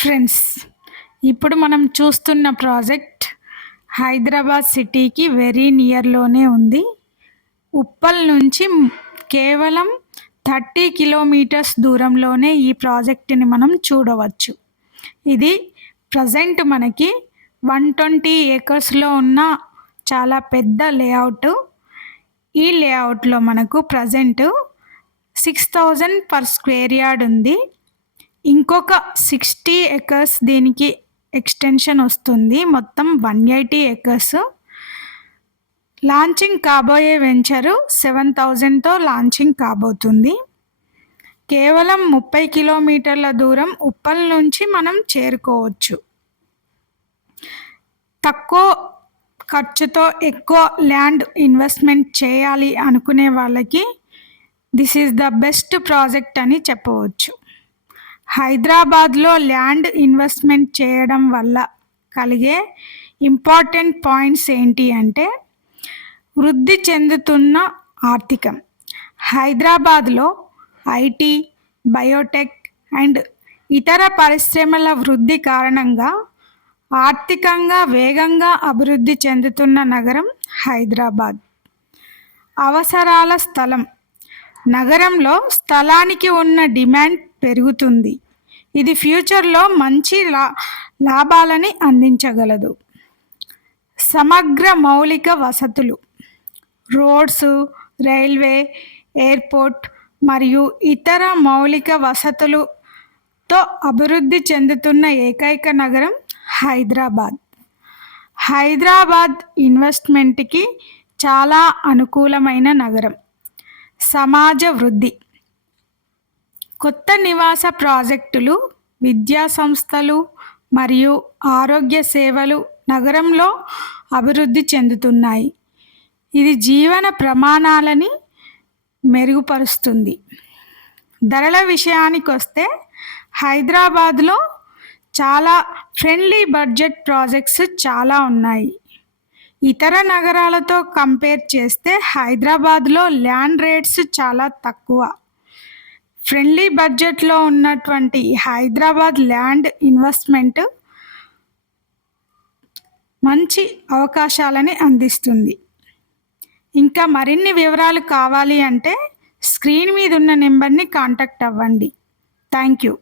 Friends, ఇప్పుడు మనం చూస్తున్న ప్రాజెక్ట్ హైదరాబాద్ సిటీకి వెరీ నియర్లోనే ఉంది. ఉప్పల్ నుంచి కేవలం 30 కిలోమీటర్స్ దూరంలోనే ఈ ప్రాజెక్ట్ని మనం చూడవచ్చు. ఇది ప్రజెంట్ మనకి 120 ఏకర్స్లో ఉన్న చాలా పెద్ద లేఅవుట్. ఈ లేఅవుట్లో మనకు ప్రజెంట్ 6000 పర్ స్క్వేర్ యార్డ్ ఉంది. ఇంకొక 60 ఏకర్స్ దీనికి ఎక్స్టెన్షన్ వస్తుంది. మొత్తం 180 ఏకర్స్. లాంచింగ్ కాబోయే వెంచరు 7000తో లాంచింగ్ కాబోతుంది. కేవలం 30 కిలోమీటర్ల దూరం ఉప్పల్ నుంచి మనం చేరుకోవచ్చు. తక్కువ ఖర్చుతో ఎక్కువ ల్యాండ్ ఇన్వెస్ట్మెంట్ చేయాలి అనుకునే వాళ్ళకి this is the best project అని చెప్పవచ్చు. హైదరాబాద్లో ల్యాండ్ ఇన్వెస్ట్మెంట్ చేయడం వల్ల కలిగే ఇంపార్టెంట్ పాయింట్స్ ఏంటి అంటే, వృద్ధి చెందుతున్న ఆర్థికం. హైదరాబాద్లో ఐటీ, బయోటెక్ అండ్ ఇతర పరిశ్రమల వృద్ధి కారణంగా ఆర్థికంగా వేగంగా అభివృద్ధి చెందుతున్న నగరం హైదరాబాద్. అవసరాల స్థలం. నగరంలో స్థలానికి ఉన్న డిమాండ్ పెరుగుతుంది. ఇది ఫ్యూచర్లో మంచి లాభాలని అందించగలదు. సమగ్ర మౌలిక వసతులు. రోడ్స్, రైల్వే, ఎయిర్పోర్ట్ మరియు ఇతర మౌలిక వసతులతో అభివృద్ధి చెందుతున్న ఏకైక నగరం హైదరాబాద్. హైదరాబాద్ ఇన్వెస్ట్మెంట్కి చాలా అనుకూలమైన నగరం. సమాజ వృద్ధి. కొత్త నివాస ప్రాజెక్టులు, విద్యా సంస్థలు మరియు ఆరోగ్య సేవలు నగరంలో అభివృద్ధి చెందుతున్నాయి. ఇది జీవన ప్రమాణాలని మెరుగుపరుస్తుంది. ధరల విషయానికి వస్తే, హైదరాబాద్లో చాలా ఫ్రెండ్లీ బడ్జెట్ ప్రాజెక్ట్స్ చాలా ఉన్నాయి. ఇతర నగరాలతో కంపేర్ చేస్తే హైదరాబాద్లో ల్యాండ్ రేట్స్ చాలా తక్కువ. ఫ్రెండ్లీ బడ్జెట్లో ఉన్నటువంటి హైదరాబాద్ ల్యాండ్ ఇన్వెస్ట్మెంట్ మంచి అవకాశాలని అందిస్తుంది. ఇంకా మరిన్ని వివరాలు కావాలి అంటే స్క్రీన్ మీద ఉన్న నెంబర్ని కాంటాక్ట్ అవ్వండి. Thank you.